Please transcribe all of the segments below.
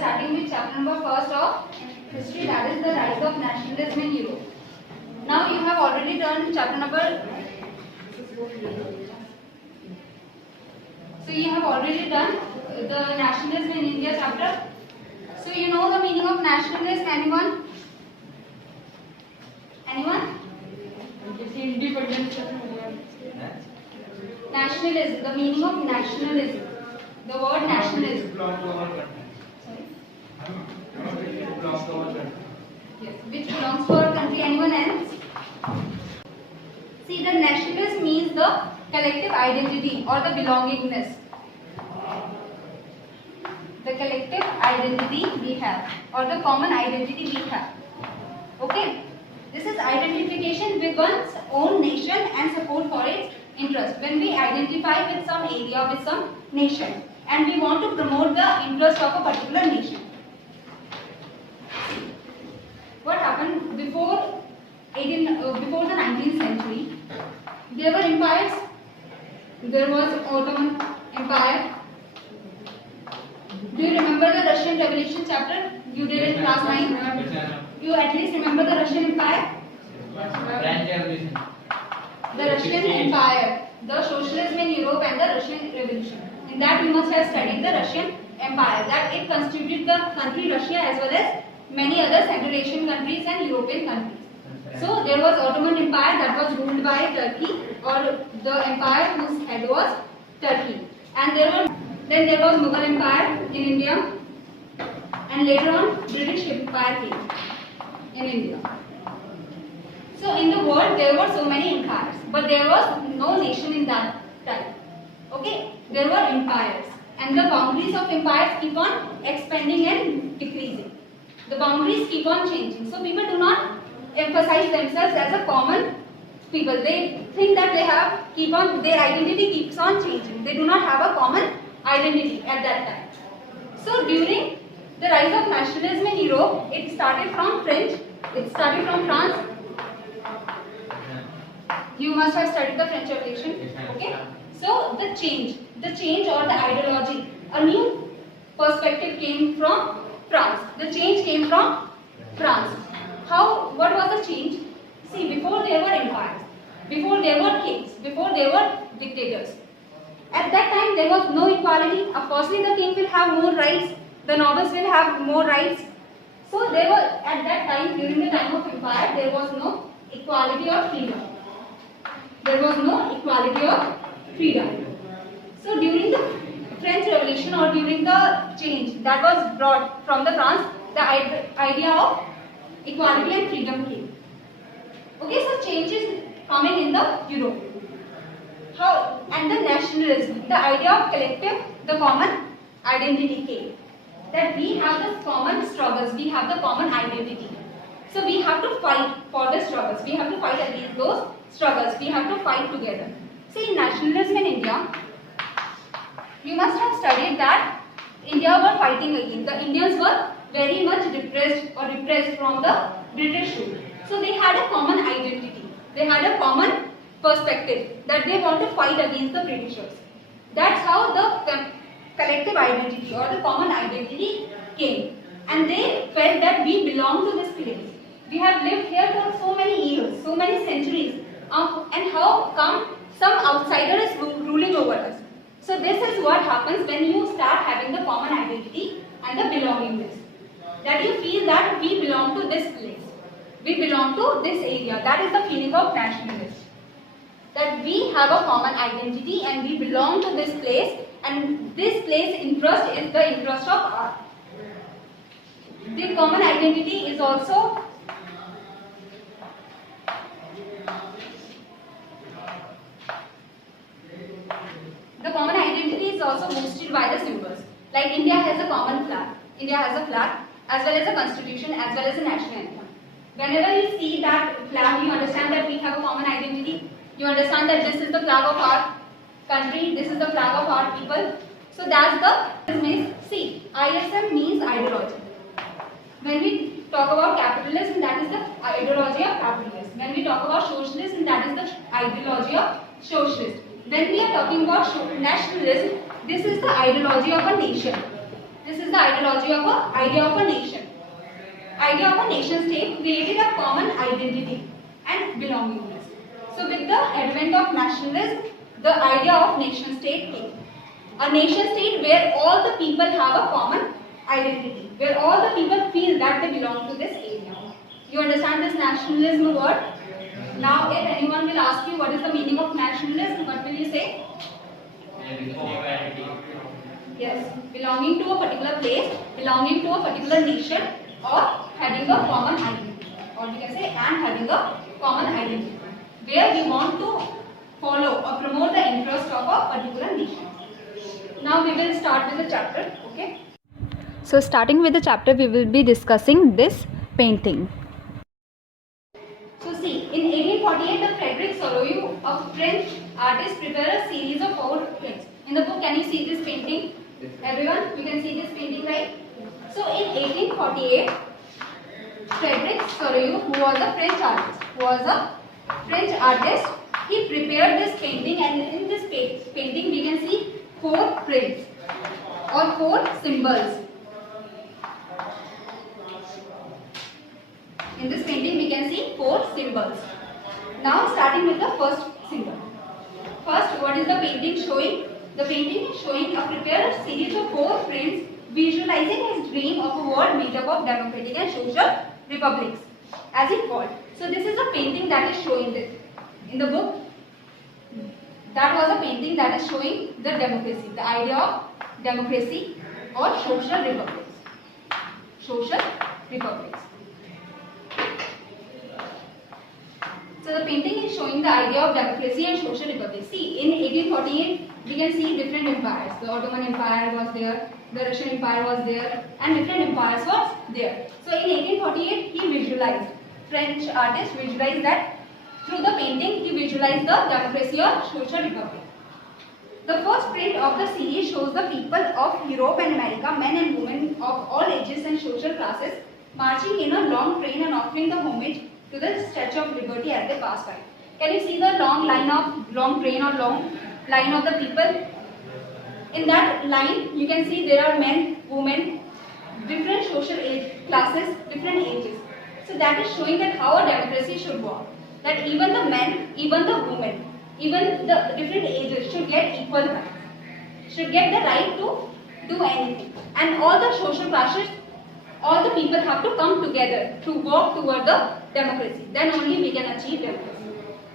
starting with chapter number first of history, that is the rise of nationalism in Europe. Now you have already done chapter number. So you have already done the nationalism in India chapter. So you know the meaning of nationalism. Anyone? Anyone? Independence. Nationalism. The meaning of nationalism. The word nationalism. Sorry. Yes. Which belongs to our country. Anyone else? See, the nationalism means the collective identity or the belongingness. The collective identity we have or the common identity we have. Okay. This is identification with one's own nation and support for its interest. When we identify with some area, with some nation, and we want to promote the interest of a particular nation. What happened before the 19th century? There were empires. There was Ottoman Empire. Do you remember the Russian Revolution chapter? You did in class 9. You at least remember the Russian Empire? French Revolution. The Russian Empire, the socialism in Europe and the Russian Revolution. In that you must have studied the Russian Empire. That it constituted the country Russia as well as many other Central Asian countries and European countries. So there was Ottoman Empire that was ruled by Turkey, or the empire whose head was Turkey. And then there was Mughal Empire in India, and later on British Empire came in India. So in the world there were so many empires, but there was no nation in that time. Okay, there were empires, and the boundaries of empires keep on expanding and decreasing. The boundaries keep on changing. So people do not emphasize themselves as a common people. They think that their identity keeps on changing. They do not have a common identity at that time. So during the rise of nationalism in Europe, it started from France. You must have studied the French Revolution. Okay. So the change or the ideology, a new perspective came from France. The change came from France. What was the change? See, before there were empires, before there were kings, before there were dictators. At that time there was no equality. Of course, the king will have more rights, the nobles will have more rights. So there were, at that time, during the time of empire, there was no equality or freedom. There was no equality or freedom. So during the French Revolution or during the change that was brought from the France, the idea of equality and freedom came. Okay, so change is coming in the Europe. And the nationalism, the idea of collective, the common identity came. That we have the common struggles, we have the common identity. So we have to fight for the struggles, we have to fight against those struggles, we have to fight together. See, in nationalism in India, you must have studied that India were fighting against. The Indians were very much repressed from the British rule. So they had a common identity. They had a common perspective that they want to fight against the Britishers. That's how the collective identity or the common identity came. And they felt that we belong to this place. We have lived here for so many years, so many centuries. And how come some outsider is ruling over us? So this is what happens when you start having the common identity and the belongingness. That you feel that we belong to this place. We belong to this area. That is the feeling of nationalism. That we have a common identity and we belong to this place, and this place interest is the interest of art. The common identity is also boosted by the symbols. Like India has a common flag. India has a flag as well as a constitution as well as a national anthem. Whenever you see that flag, you understand that we have a common identity. You understand that this is the flag of our country, this is the flag of our people. So that's the means. See, ISM means ideology. When we talk about capitalism, that is the ideology of capitalism. When we talk about socialism, that is the ideology of socialist. When we are talking about nationalism, this is the ideology of a nation. This is the ideology of idea of a nation. Idea of a nation state created a common identity and belongingness. So with the advent of nationalism, the idea of nation state came. A nation state where all the people have a common identity, where all the people feel that they belong to this area. You understand this nationalism word? Now if anyone will ask you what is the meaning of nationalism, what will you say? Yes, belonging to a particular place, belonging to a particular nation, or having a common identity, or we can say and having a common identity, where we want to follow or promote the interest of a particular nation. Now we will start with the chapter, okay? So starting with the chapter, we will be discussing this painting. So see, in 1848, the Frederic Solow, a French artist, prepared a series of 4 prints. In the book, can you see this painting? Everyone, you can see this painting, right? So in 1848, Frederic Solow, who was a French artist, he prepared this painting, and in this painting we can see 4 prints or 4 symbols. In this painting we can see 4 symbols. Now starting with the first symbol. First, what is the painting showing? The painting is showing a prepared series of 4 prints visualizing his dream of a world made up of democratic and social republics, as he called. So this is a painting that is showing this. In the book, that was a painting that is showing the democracy, the idea of democracy or social republics. Social republics. So the painting is showing the idea of democracy and social republic. See, in 1848, we can see different empires. The Ottoman Empire was there, the Russian Empire was there, and different empires was there. So in 1848, he visualized, French artist visualized that through the painting, he visualized the democracy or social republic. The first print of the series shows the people of Europe and America, men and women of all ages and social classes, marching in a long train and offering the homage to the Statue of Liberty as they pass by. Can you see the long train or long line of the people? In that line, you can see there are men, women, different social classes, different ages. So that is showing that how a democracy should work. That even the men, even the women, even the different ages should get equal rights, should get the right to do anything. And all the social classes, all the people have to come together to work toward the democracy. Then only we can achieve democracy.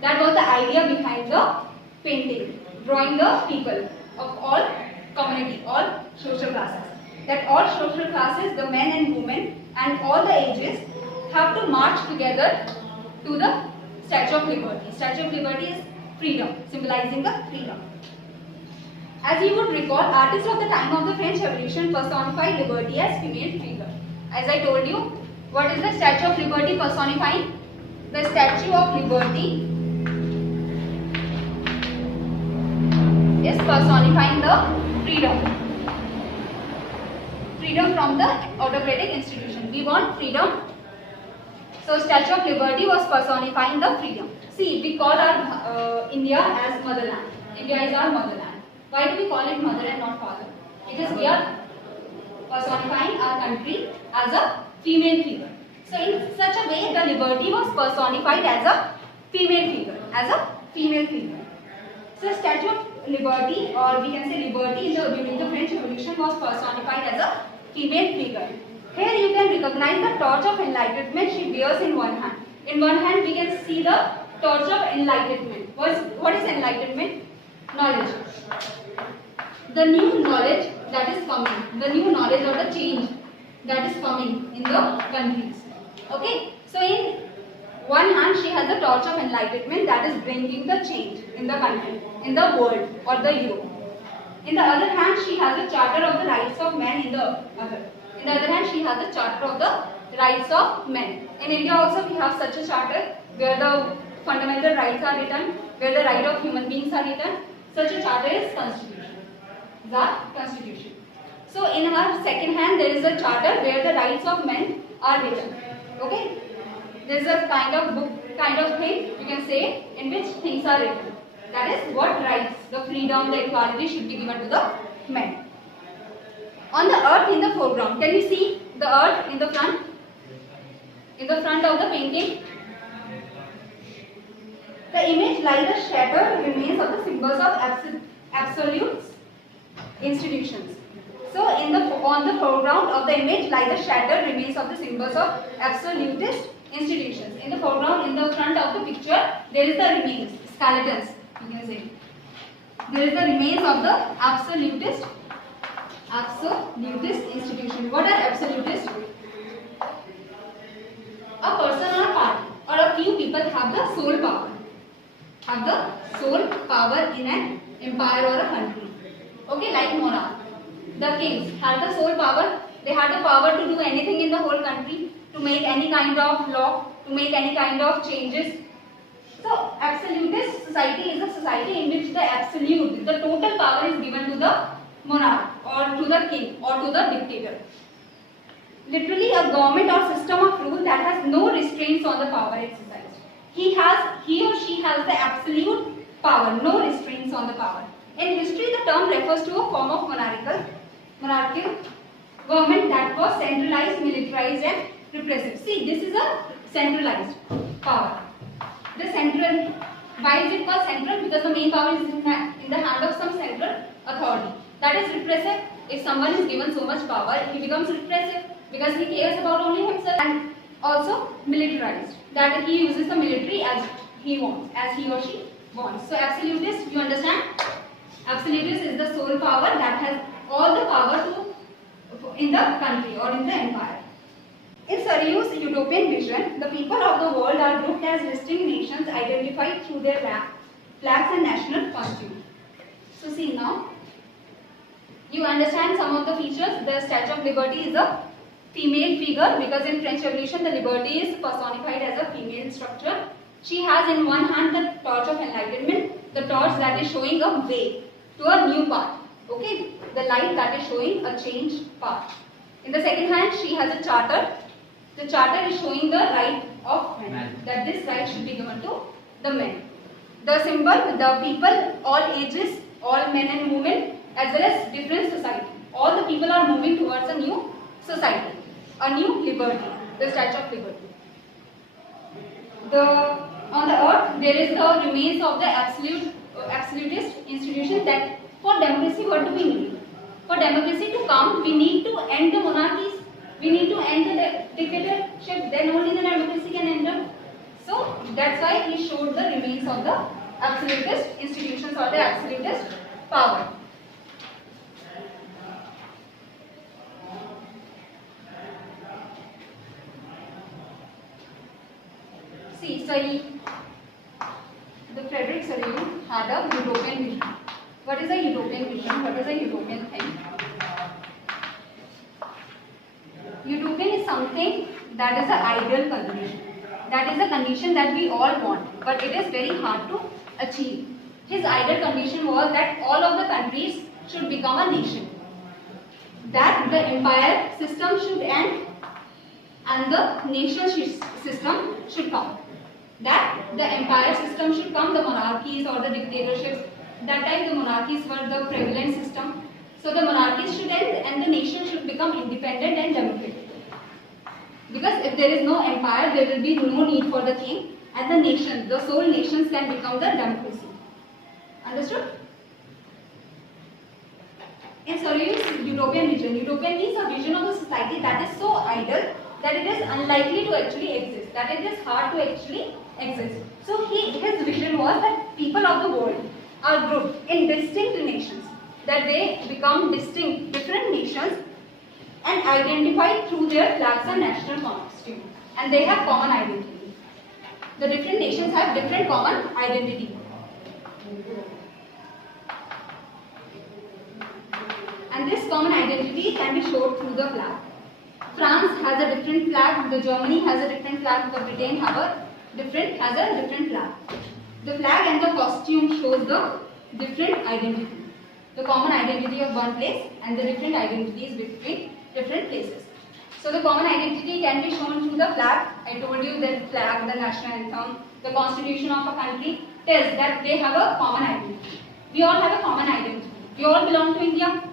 That was the idea behind the painting, drawing the people of all community, all social classes. That all social classes, the men and women and all the ages have to march together to the Statue of Liberty. Statue of Liberty is freedom, symbolizing the freedom. As you would recall, artists of the time of the French Revolution personified liberty as female figure. As I told you, what is the Statue of Liberty personifying? The Statue of Liberty is personifying the freedom. Freedom from the autocratic institution. We want freedom. So Statue of Liberty was personifying the freedom. See, we call our India as motherland. India is our motherland. Why do we call it mother and not father? Because we are personifying our country as a female figure. So in such a way, the liberty was personified as a female figure. So Statue of Liberty, or we can say liberty during the French Revolution, was personified as a female figure. Here you can recognize the torch of enlightenment she bears in one hand. In one hand we can see the torch of enlightenment. What is enlightenment? Knowledge. The new knowledge that is coming, the new knowledge or the change that is coming in the countries. Okay, so in one hand she has the torch of enlightenment that is bringing the change in the country, in the world or the Europe. In the other hand she has the charter of the rights of men in the other. In the other hand she has the charter of the rights of men. In India also we have such a charter where the fundamental rights are written, where the right of human beings are written. Such a charter is Constitution. The Constitution. So in our second hand there is a charter where the rights of men are written. Okay? There is a kind of book, kind of thing you can say in which things are written. That is what rights, the freedom, the equality should be given to the men. On the earth in the foreground, can you see the earth in the front? In the front of the painting, the image lies the shattered remains of the symbols of absolute institutions. So, on the foreground of the image lie the shattered remains of the symbols of absolutist institutions. In the foreground, in the front of the picture, there is the remains, skeletons, you can say. There is the remains of the absolutist institution. What are absolutists? A person or a party or a few people have the sole power. Have the sole power in an empire or a country. Okay, like monarch. The kings had the sole power. They had the power to do anything in the whole country, to make any kind of law, to make any kind of changes. So, absolutist society is a society in which the absolute, the total power is given to the monarch or to the king or to the dictator. Literally a government or system of rule that has no restraints on the power exercised. He or she has the absolute power, no restraints on the power. In history, the term refers to a form of monarchical government that was centralized, militarized and repressive. See, this is a centralized power. The central, why is it called central? Because the main power is in the hand of some central authority. That is repressive. If someone is given so much power, he becomes repressive because he cares about only himself. And also militarized, that he uses the military as he wants, as he or she wants. So absolutist, you understand? Absolutist is the sole power that has all the power in the country or in the empire. In Saraju's utopian vision, the people of the world are grouped as distinct nations identified through their flags and national costume. So see now, you understand some of the features. The Statue of Liberty is a female figure because in French Revolution the liberty is personified as a female structure. She has in one hand the torch of enlightenment, the torch that is showing a way to a new path. Okay, the light that is showing a changed path. In the second hand, she has a charter. The charter is showing the right of men, that this right should be given to the men. The symbol, the people, all ages, all men and women, as well as different society. All the people are moving towards a new society, a new liberty, the Statue of Liberty. On the earth, there is the remains of the absolutist institution. That for democracy, what do we need? For democracy to come, we need to end the monarchies. We need to end the dictatorship. Then only the democracy can enter. So that's why he showed the remains of the absolutist institutions or the absolutist power. See, the Frederick Sarayu had a utopian vision. What is a utopian vision? What is a utopian thing? Utopian is something that is an ideal condition. That is a condition that we all want, but it is very hard to achieve. His ideal condition was that all of the countries should become a nation. That the empire system should end and the nation system should come. That the empire system should come, the monarchies or the dictatorships. That time the monarchies were the prevalent system. So the monarchies should end and the nation should become independent and democratic. Because if there is no empire, there will be no need for the king, and the nation, the sole nations can become the democracy. Understood? In Saraj's utopian vision, utopian means a vision of a society that is so ideal that it is unlikely to actually exist, that it is hard to actually exist. So his vision was that people of the world are grouped in distinct nations, that they become distinct, different nations and identified through their flags and national costume, and they have common identity. The different nations have different common identity. And this common identity can be shown through the flag. France has a different flag, the Germany has a different flag, the Britain has a different flag. The flag and the costume shows the different identity. The common identity of one place and the different identities between different places. So the common identity can be shown through the flag. I told you that flag, the national anthem, the constitution of a country tells that they have a common identity. We all have a common identity. We all belong to India.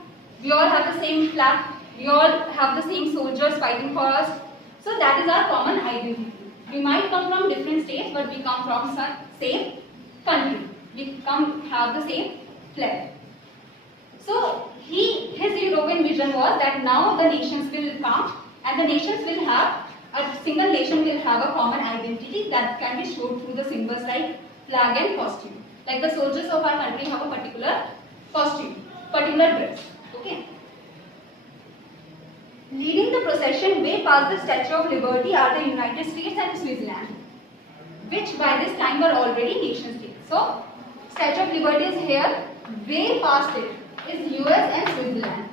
We all have the same flag. We all have the same soldiers fighting for us. So that is our common identity. We might come from different states, but we come from some same country. We have the same flag. So his European vision was that now the nations will come, and the nations will have, a single nation will have a common identity that can be showed through the symbols like flag and costume. Like the soldiers of our country have a particular costume, particular dress. Okay. Leading the procession way past the Statue of Liberty are the United States and Switzerland, which by this time were already nation states. So, Statue of Liberty is here, way past it is US and Switzerland.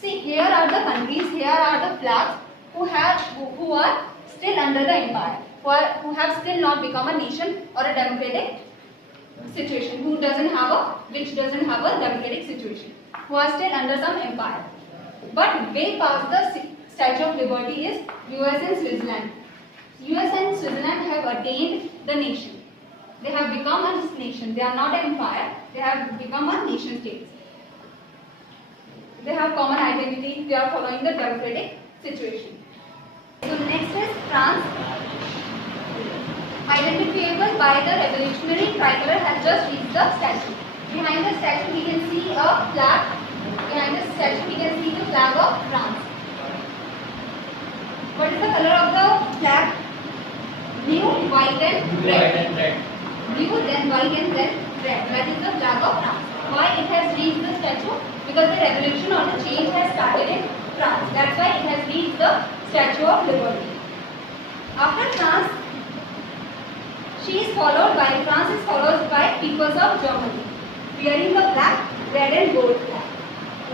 See, here are the countries, here are the flags who are still under the empire, who have still not become a nation or a democratic situation, which doesn't have a democratic situation, who are still under some empire. But way past the Statue of Liberty is US and Switzerland. US and Switzerland have attained the nation. They have become a nation. They are not an empire. They have become a nation state. They have common identity. They are following the democratic situation. So next is France. Identifiable by the revolutionary tricolor has just reached the statue. Behind the statue we can see a flag. Behind the statue we can see the flag of France. What is the color of the flag? Blue, white and red. Blue, then white and then red. That is the flag of France. Why it has reached the statue? Because the revolution or the change has started in France. That's why it has reached the Statue of Liberty. After France, France is followed by peoples of Germany, wearing the black, red and gold flag.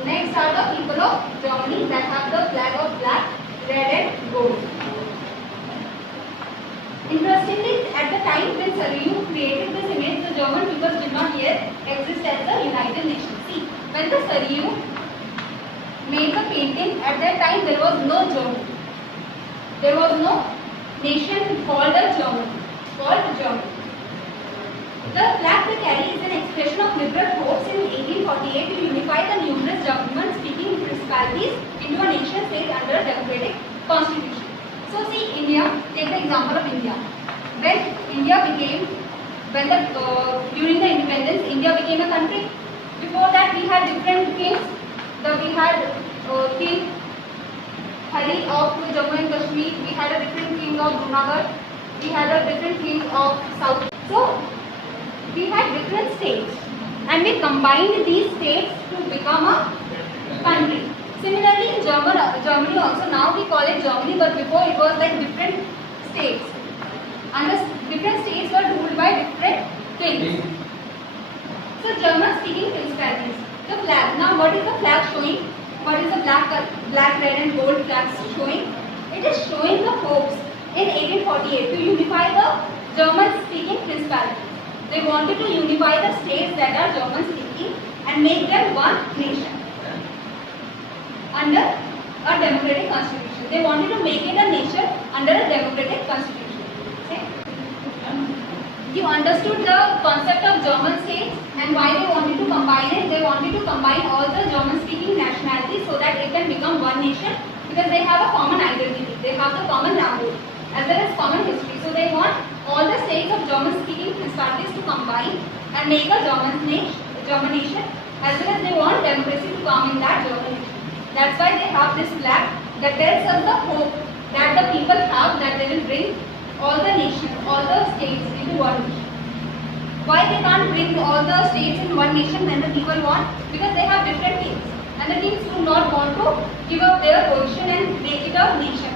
Next are the people of Germany that have the flag of black, red and gold. Interestingly, at the time when Sarajevo created this image, the German people did not yet exist as the United Nations. See, when the Sarajevo made the painting, at that time there was no Germany. There was no nation called Germany. The flag they carry is an expression of liberal hopes in 1848 to unify the numerous German-speaking principalities into a nation state under a democratic constitution. So see India, take the example of India. During the independence, India became a country. Before that we had different kings. We had King Hari of Jammu and Kashmir, we had a different king of Junagadh, we had a different king of South. So we had different states and we combined these states to become a country. Similarly in Germany also, now we call it Germany, but before it was like different states. And the different states were ruled by different kings. So German speaking principalities. The flag. Now what is the flag showing? What is the black, red and gold flag showing? It is showing the hopes in 1848 to unify the German speaking principalities. They wanted to unify the states that are German speaking and make them one nation under a democratic constitution. They wanted to make it a nation under a democratic constitution. Okay? You understood the concept of German states and why they wanted to combine it. They wanted to combine all the German speaking nationalities so that it can become one nation, because they have a common identity, they have the common language as well as common history. So they want all the states of German speaking principalities to combine and make a German nation, as well as they want democracy to come in that German nation. That's why they have this flag that tells us the hope that the people have, that they will bring all the nations, all the states into one nation. Why they can't bring all the states in one nation when the people want? Because they have different kings, and the kings do not want to give up their position and make it a nation,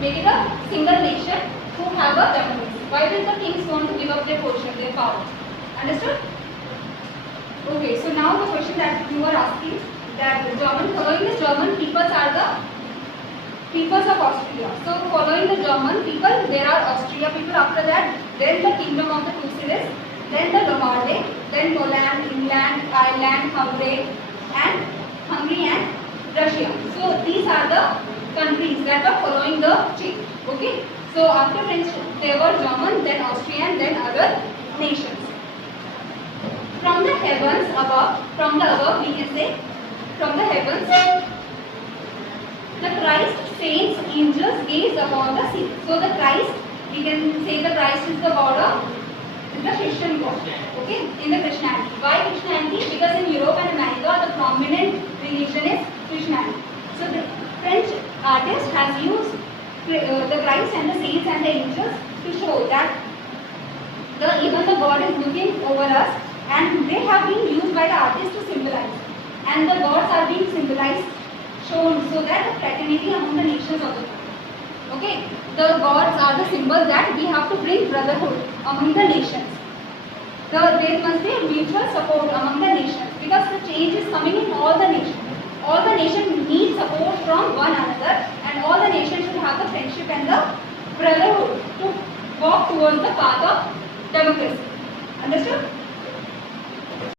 make it a single nation who have a democracy. Why do the kings want to give up their position, their power? Understood? Okay, so now the question that you are asking, that following the German peoples are the peoples of Austria. So following the German people, there are Austria people. After that, then the kingdom of the Tucidids, then the Lombardy, then Poland, England, Ireland, Hungary and Russia. So these are the countries that are following the change. Okay. So after French, there were German, then Austrian, then other nations. from the heavens above, from the above we can say, from the heavens, the Christ, saints, angels gaze upon the sea. So the Christ, we can say the Christ is the God of, is the Christian God, okay, in the Christianity. Why Christianity? Because in Europe and America the prominent religion is Christianity. So the French artist has used the Christ and the saints and the angels to show that even the God is looking over us, and they have been used by the artist to symbolize, and the gods are being symbolized, shown, so that the fraternity among the nations of the world. Okay, the gods are the symbols that we have to bring brotherhood among the nations. There must be a mutual support among the nations, because the change is coming in all the nations. All the nations need support from one another, and all the nations should have the friendship and the brotherhood to walk towards the path of democracy. Understood?